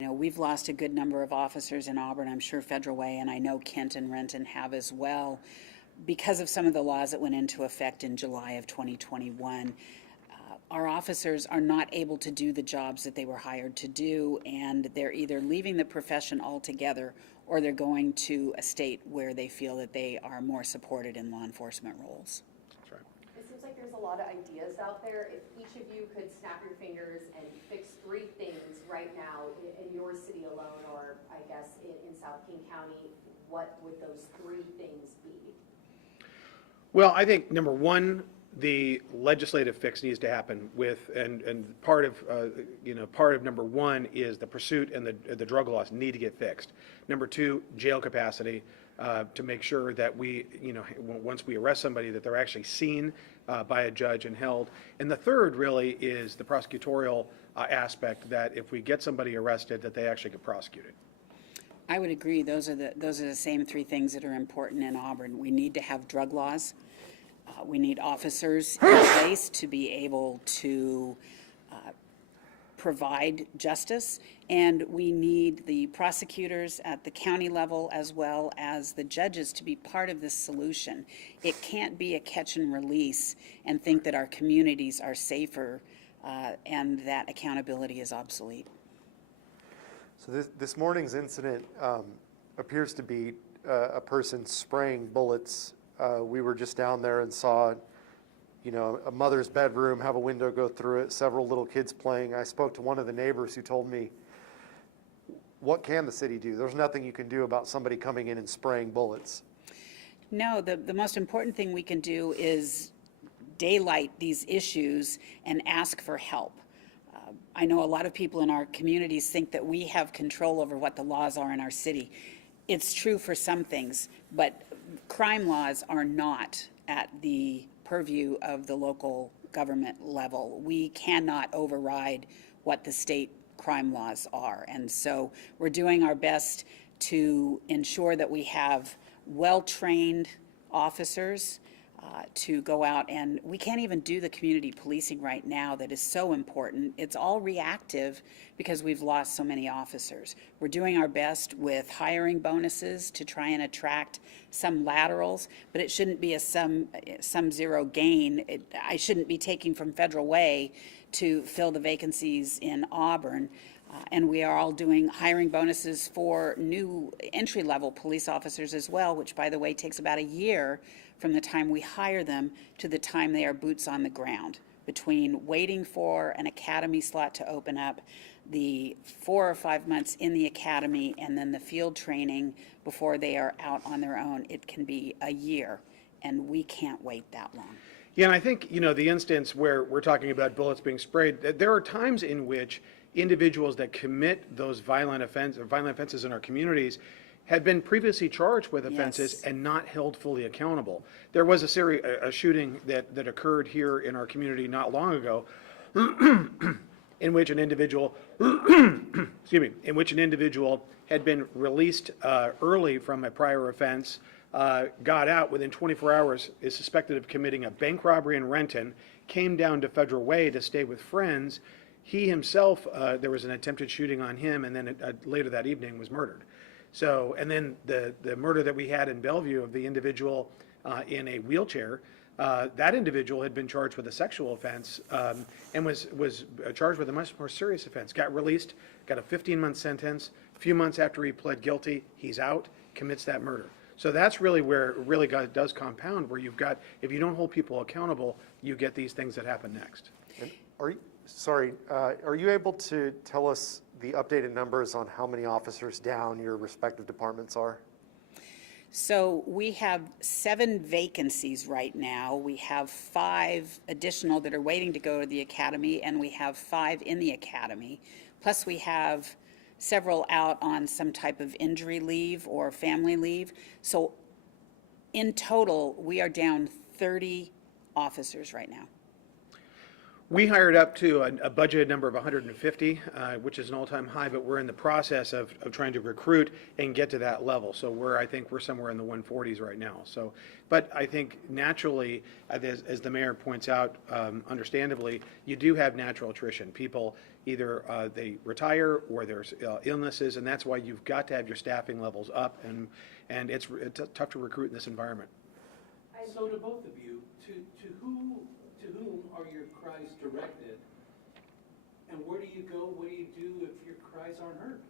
You know, we've lost a good number of officers in Auburn, I'm sure Federal Way, and I know Kent and Renton have as well, because of some of the laws that went into effect in July of 2021. Our officers are not able to do the jobs that they were hired to do, and they're either leaving the profession altogether or they're going to a state where they feel that they are more supported in law enforcement roles. That's right. It seems like there's a lot of ideas out there. If each of you could snap your fingers and fix 3 things right now in your city alone, or I guess in South King County, what would those 3 things be? Well, I think number one, the legislative fix needs to happen with, and part of part of number one is the pursuit and the drug laws need to get fixed. Number two, jail capacity, to make sure that we, once we arrest somebody, that they're actually seen by a judge and held. And the third really is the prosecutorial aspect, that if we get somebody arrested, that they actually get prosecuted. I would agree. Those are the same 3 things that are important in Auburn. We need to have drug laws. We need officers in place to be able to provide justice, and we need the prosecutors at the county level as well as the judges to be part of this solution. It can't be a catch and release and think that our communities are safer and that accountability is obsolete. So this morning's incident appears to be a person spraying bullets. We were just down there and saw, a mother's bedroom, have a window go through it, several little kids playing. I spoke to one of the neighbors who told me, what can the city do? There's nothing you can do about somebody coming in and spraying bullets. No, the most important thing we can do is daylight these issues and ask for help. I know a lot of people in our communities think that we have control over what the laws are in our city. It's true for some things, but crime laws are not at the purview of the local government level. We cannot override what the state crime laws are. And so we're doing our best to ensure that we have well-trained officers to go out, and we can't even do the community policing right now that is so important. It's all reactive because we've lost so many officers. We're doing our best with hiring bonuses to try and attract some laterals, but it shouldn't be a sum zero gain. I shouldn't be taking from Federal Way to fill the vacancies in Auburn. And we are all doing hiring bonuses for new entry-level police officers as well, which, by the way, takes about a year from the time we hire them to the time they are boots on the ground, between waiting for an academy slot to open up, the 4 or 5 months in the academy, and then the field training before they are out on their own. It can be a year, and we can't wait that long. Yeah, and I think, the instance where we're talking about bullets being sprayed, there are times in which individuals that commit those violent offenses in our communities had been previously charged with offenses Yes. and not held fully accountable. There was a shooting that occurred here in our community not long ago, in which an individual, had been released early from a prior offense, got out within 24 hours, is suspected of committing a bank robbery in Renton, came down to Federal Way to stay with friends. He himself, there was an attempted shooting on him, and then later that evening was murdered. So, and then the murder that we had in Bellevue of the individual in a wheelchair, that individual had been charged with a sexual offense and was charged with a much more serious offense. Got released, got a 15-month sentence. A few months after he pled guilty, he's out, commits that murder. So that's really where it really does compound, where you've got, if you don't hold people accountable, you get these things that happen next. And are you able to tell us the updated numbers on how many officers down your respective departments are? So we have 7 vacancies right now. We have 5 additional that are waiting to go to the academy, and we have 5 in the academy. Plus we have several out on some type of injury leave or family leave. So in total, we are down 30 officers right now. We hired up to a budgeted number of 150, which is an all-time high, but we're in the process of trying to recruit and get to that level. So I think we're somewhere in the 140s right now. So, but I think naturally, as the mayor points out, understandably, you do have natural attrition. People either they retire or there's illnesses, and that's why you've got to have your staffing levels up, and it's tough to recruit in this environment. So to both of you, to whom are your cries directed? And where do you go, what do you do if your cries aren't heard?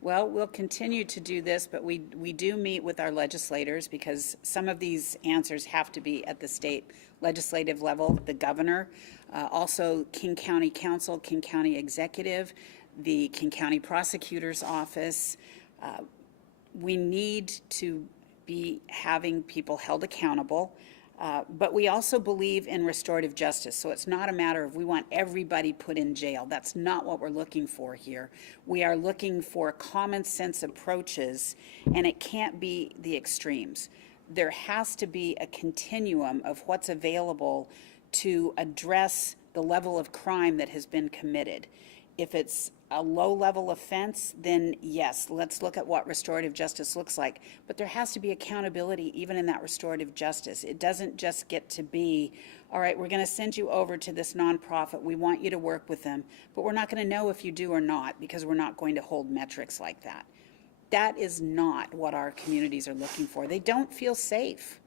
Well, we'll continue to do this, but we do meet with our legislators because some of these answers have to be at the state legislative level, the governor, also King County Council, King County Executive, the King County Prosecutor's Office. We need to be having people held accountable. But we also believe in restorative justice. So it's not a matter of we want everybody put in jail. That's not what we're looking for here. We are looking for common sense approaches, and it can't be the extremes. There has to be a continuum of what's available to address the level of crime that has been committed. If it's a low-level offense, then yes, let's look at what restorative justice looks like. But there has to be accountability even in that restorative justice. It doesn't just get to be, all right, we're going to send you over to this nonprofit. We want you to work with them, but we're not going to know if you do or not because we're not going to hold metrics like that. That is not what our communities are looking for. They don't feel safe.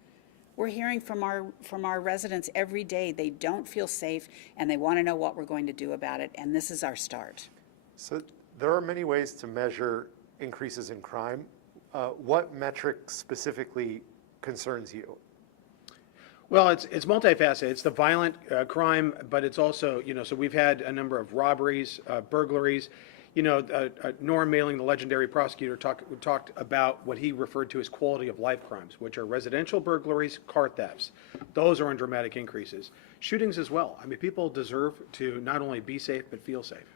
We're hearing from our residents every day. They don't feel safe, and they want to know what we're going to do about it, and this is our start. So there are many ways to measure increases in crime. What metric specifically concerns you? Well, it's multifaceted. It's the violent crime, but it's also, so we've had a number of robberies, burglaries. Norm Mailing, the legendary prosecutor, talked about what he referred to as quality of life crimes, which are residential burglaries, car thefts. Those are in dramatic increases. Shootings as well. I mean, people deserve to not only be safe, but feel safe.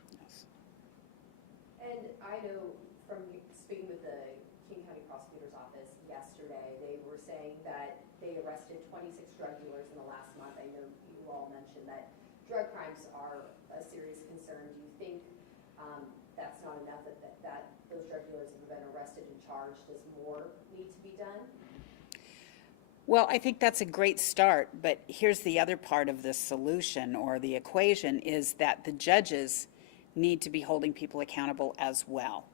And I know from speaking with the King County Prosecutor's Office yesterday, they were saying that they arrested 26 drug dealers in the last month. I know you all mentioned that drug crimes are a serious concern. Do you think that's not enough, that those drug dealers have been arrested and charged? Does more need to be done? Well, I think that's a great start, but here's the other part of the solution or the equation is that the judges need to be holding people accountable as well.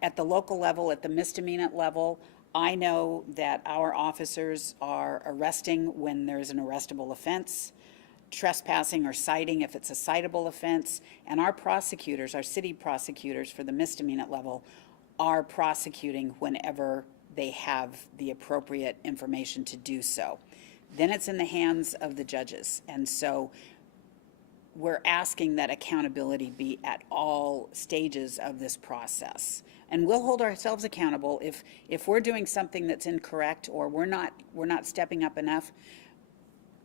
At the local level, at the misdemeanor level, I know that our officers are arresting when there's an arrestable offense, trespassing or citing if it's a citable offense, and our prosecutors, our city prosecutors for the misdemeanor level, are prosecuting whenever they have the appropriate information to do so. Then it's in the hands of the judges. And so we're asking that accountability be at all stages of this process. And we'll hold ourselves accountable if we're doing something that's incorrect or we're not stepping up enough.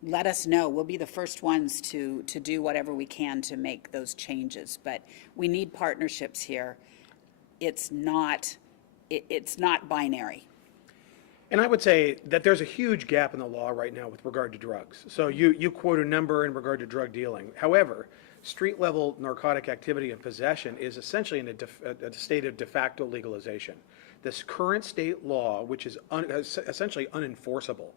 Let us know. We'll be the first ones to do whatever we can to make those changes. But we need partnerships here. It's not binary. And I would say that there's a huge gap in the law right now with regard to drugs. So you quote a number in regard to drug dealing. However, street-level narcotic activity and possession is essentially in a state of de facto legalization. This current state law, which is essentially unenforceable,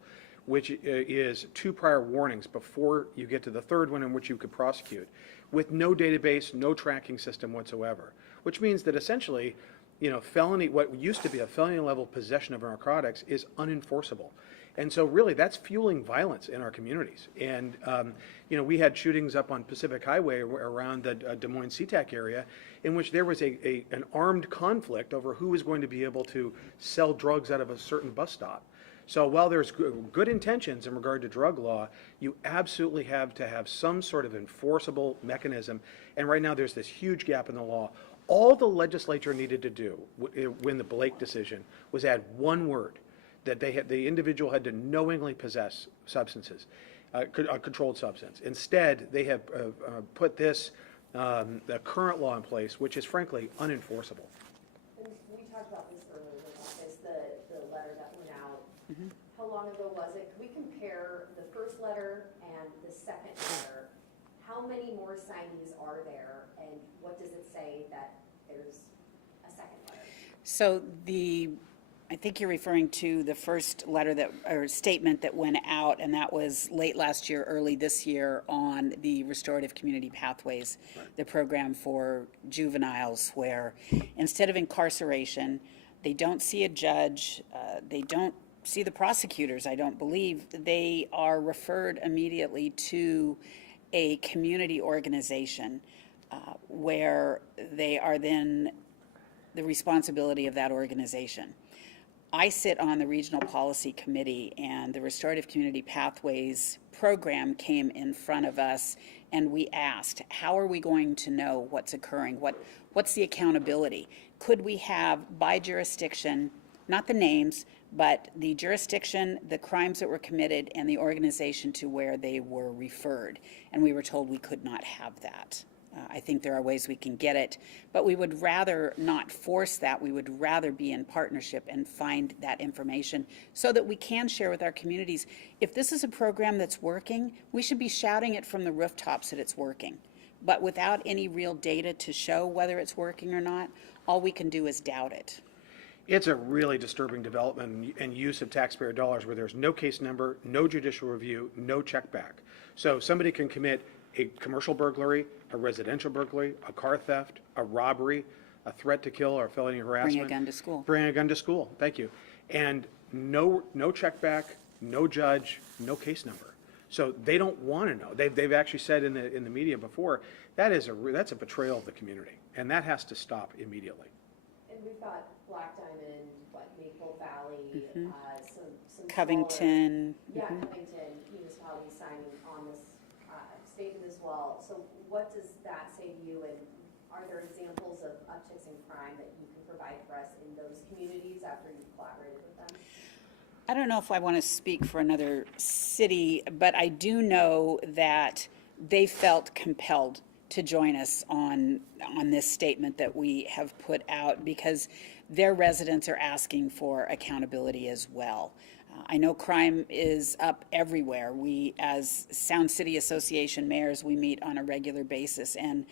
which is 2 prior warnings before you get to the 3rd one in which you could prosecute, with no database, no tracking system whatsoever, which means that essentially, felony, what used to be a felony level possession of narcotics is unenforceable. And so really that's fueling violence in our communities. And, we had shootings up on Pacific Highway around the Des Moines SeaTac area in which there was an armed conflict over who was going to be able to sell drugs out of a certain bus stop. So while there's good intentions in regard to drug law, you absolutely have to have some sort of enforceable mechanism. And right now there's this huge gap in the law. All the legislature needed to do when the Blake decision was add one word, that the individual had to knowingly possess substances, a controlled substance. Instead, they have put the current law in place, which is frankly unenforceable. And we talked about this earlier in the office, the letter that went out. How long ago was it? Could we compare the first letter and the second letter? how many more signees are there, and what does it say that there's a second letter? So I think you're referring to the first letter or statement that went out, and that was late last year, early this year, on the Restorative Community Pathways, the program for juveniles, where instead of incarceration, they don't see a judge, they don't see the prosecutors, I don't believe. They are referred immediately to a community organization where they are then the responsibility of that organization. I sit on the Regional Policy Committee, and the Restorative Community Pathways program came in front of us, and we asked, how are we going to know what's occurring? What's the accountability? Could we have, by jurisdiction, not the names, but the jurisdiction, the crimes that were committed, and the organization to where they were referred? And we were told we could not have that. I think there are ways we can get it, but we would rather not force that. We would rather be in partnership and find that information so that we can share with our communities. If this is a program that's working, we should be shouting it from the rooftops that it's working. But without any real data to show whether it's working or not, all we can do is doubt it. It's a really disturbing development and use of taxpayer dollars where there's no case number, no judicial review, no check back. So somebody can commit a commercial burglary, a residential burglary, a car theft, a robbery, a threat to kill, or felony harassment. Bring a gun to school. Bring a gun to school, thank you. And no check back, no judge, no case number. So they don't want to know. They've actually said in the media before, that's a betrayal of the community, and that has to stop immediately. And we've got Black Diamond, Maple Valley, some Covington. smaller, Covington municipalities signing on this statement as well. So what does that say to you, and are there examples of upticks in crime that you can provide for us in those communities after you've collaborated with them? I don't know if I want to speak for another city, but I do know that they felt compelled to join us on this statement that we have put out, because their residents are asking for accountability as well. I know crime is up everywhere. We, as Sound City Association mayors, we meet on a regular basis, and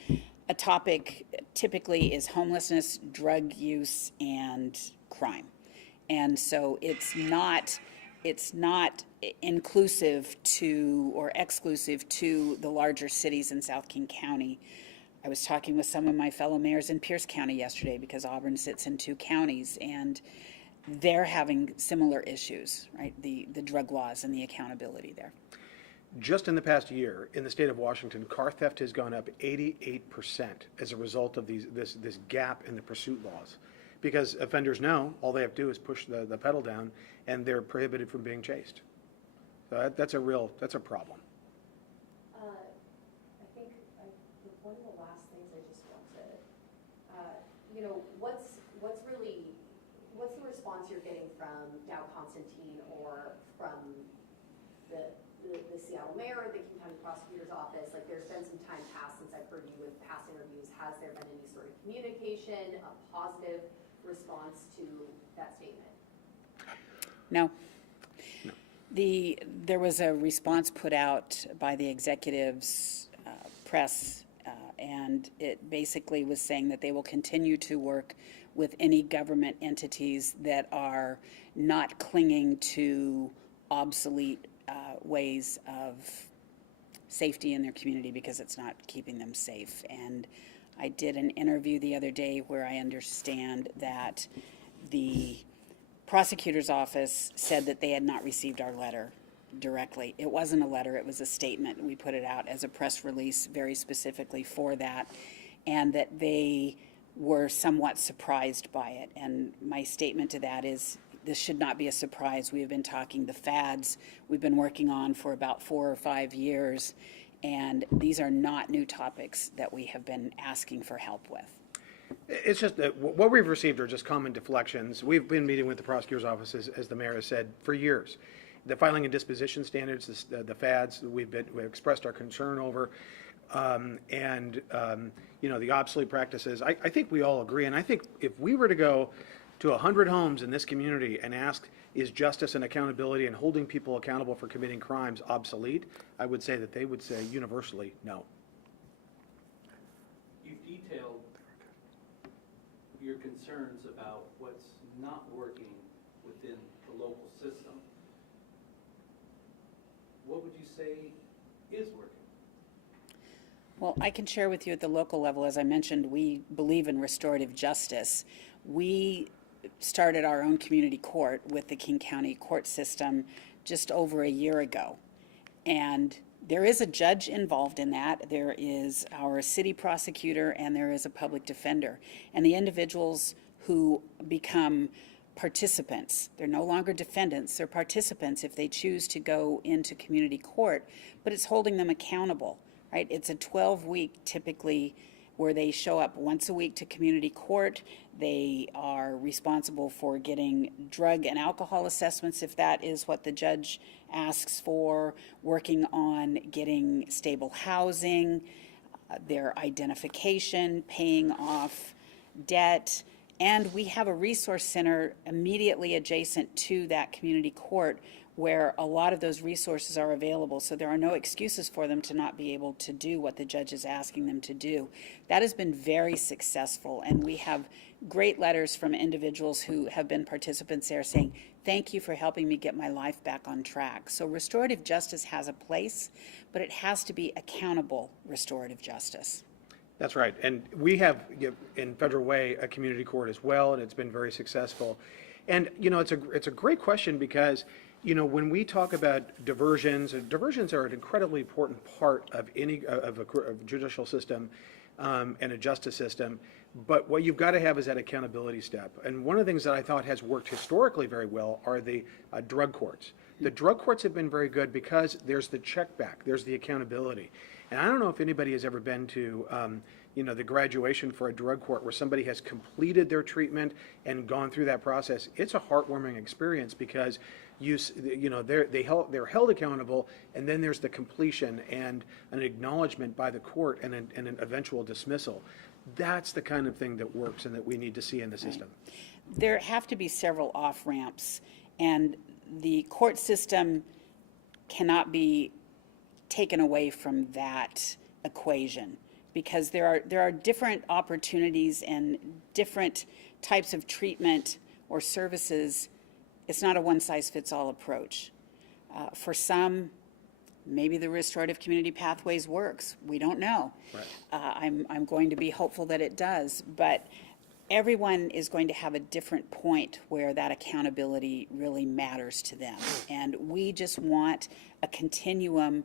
a topic typically is homelessness, drug use, and crime. And so it's not inclusive to or exclusive to the larger cities in South King County. I was talking with some of my fellow mayors in Pierce County yesterday, because Auburn sits in 2 counties, and they're having similar issues, right? The drug laws and the accountability there. Just in the past year, in the state of Washington, car theft has gone up 88% as a result of this gap in the pursuit laws. Because offenders know all they have to do is push the pedal down, and they're prohibited from being chased. So that's a problem. I think one of the last things I just want to, what's the response you're getting from Dow Constantine or from the Seattle mayor or the King County Prosecutor's Office? Like, there's been some time passed since I've heard you with past interviews. Has there been any sort of communication, a positive response to that statement? No. There was a response put out by the executive's press, and it basically was saying that they will continue to work with any government entities that are not clinging to obsolete ways of safety in their community, because it's not keeping them safe. And I did an interview the other day where I understand that the prosecutor's office said that they had not received our letter directly. It wasn't a letter, it was a statement. We put it out as a press release very specifically for that, and that they were somewhat surprised by it. And my statement to that is, this should not be a surprise. We have been talking the fads we've been working on for about 4 or 5 years, and these are not new topics that we have been asking for help with. It's just that what we've received are just common deflections. We've been meeting with the prosecutor's office, as the mayor has said, for years. The filing and disposition standards, the fads, we've expressed our concern over, and the obsolete practices. I think we all agree, and I think if we were to go to 100 homes in this community and ask, is justice and accountability and holding people accountable for committing crimes obsolete, I would say that they would say universally no. your concerns about what's not working within the local system, what would you say is working? Well, I can share with you at the local level, as I mentioned, we believe in restorative justice. We started our own community court with the King County court system just over a year ago. And there is a judge involved in that. There is our city prosecutor and there is a public defender. And the individuals who become participants, they're no longer defendants, they're participants if they choose to go into community court, but it's holding them accountable, right? It's a 12-week typically where they show up once a week to community court. They are responsible for getting drug and alcohol assessments if that is what the judge asks for, working on getting stable housing, their identification, paying off debt. And we have a resource center immediately adjacent to that community court where a lot of those resources are available, so there are no excuses for them to not be able to do what the judge is asking them to do. That has been very successful, and we have great letters from individuals who have been participants there saying, thank you for helping me get my life back on track. So restorative justice has a place, but it has to be accountable restorative justice. That's right. And we have, in Federal Way, a community court as well, and it's been very successful. And, it's a great question because, when we talk about diversions are an incredibly important part of any, of a judicial system and a justice system. But what you've got to have is that accountability step. And one of the things that I thought has worked historically very well are the drug courts. The drug courts have been very good because there's the check back, there's the accountability. And I don't know if anybody has ever been to, the graduation for a drug court where somebody has completed their treatment and gone through that process. It's a heartwarming experience because they're held accountable, and then there's the completion and an acknowledgement by the court and an eventual dismissal. That's the kind of thing that works and that we need to see in the system. There have to be several off-ramps, and the court system cannot be taken away from that equation because there are different opportunities and different types of treatment or services. It's not a one-size-fits-all approach. For some, maybe the restorative community pathways works. We don't know. Right. I'm going to be hopeful that it does, but everyone is going to have a different point where that accountability really matters to them. And we just want a continuum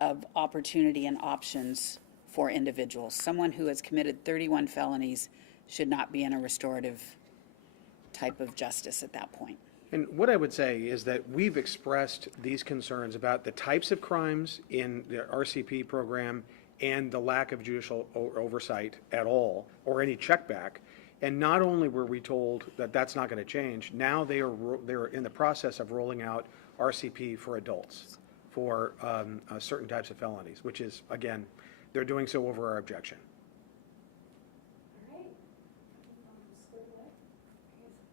of opportunity and options for individuals. Someone who has committed 31 felonies should not be in a restorative type of justice at that point. And what I would say is that we've expressed these concerns about the types of crimes in the RCP program and the lack of judicial oversight at all, or any check back. And not only were we told that that's not going to change, now they're in the process of rolling out RCP for adults for certain types of felonies, which is, again, they're doing so over our objection. All right.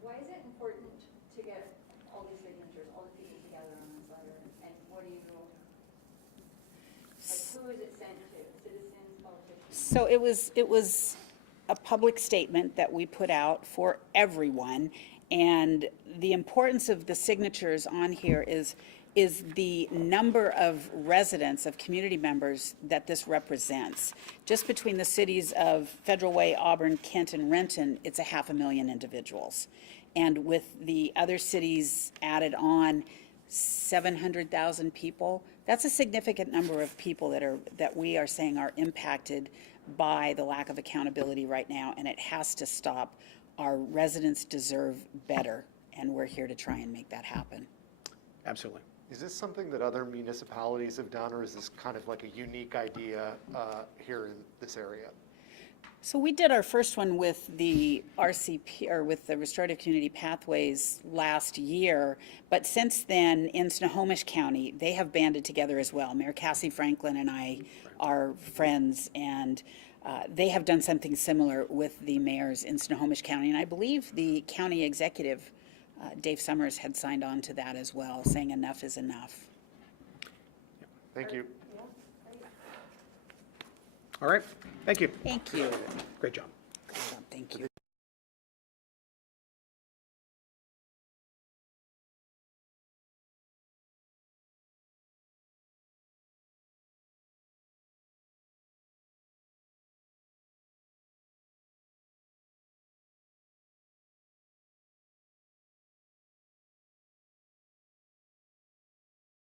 Why is it important to get all these signatures, all the people together on this letter, and what do you, who is it sent to? Citizens, politicians? So it was a public statement that we put out for everyone, and the importance of the signatures on here is the number of residents, of community members that this represents. Just between the cities of Federal Way, Auburn, Kent, and Renton, it's 500,000 individuals. And with the other cities added on, 700,000 people, that's a significant number of people that we are saying are impacted by the lack of accountability right now, and it has to stop. Our residents deserve better, and we're here to try and make that happen. Absolutely. Is this something that other municipalities have done, or is this kind of like a unique idea here in this area? So we did our first one with the RCP, or with the Restorative Community Pathways last year, but since then in Snohomish County, they have banded together as well. Mayor Cassie Franklin and I are friends, and they have done something similar with the mayors in Snohomish County, and I believe the county executive, Dave Summers, had signed on to that as well, saying enough is enough. Thank you. All right. Thank you. Thank you. Great job. Good job. Thank you.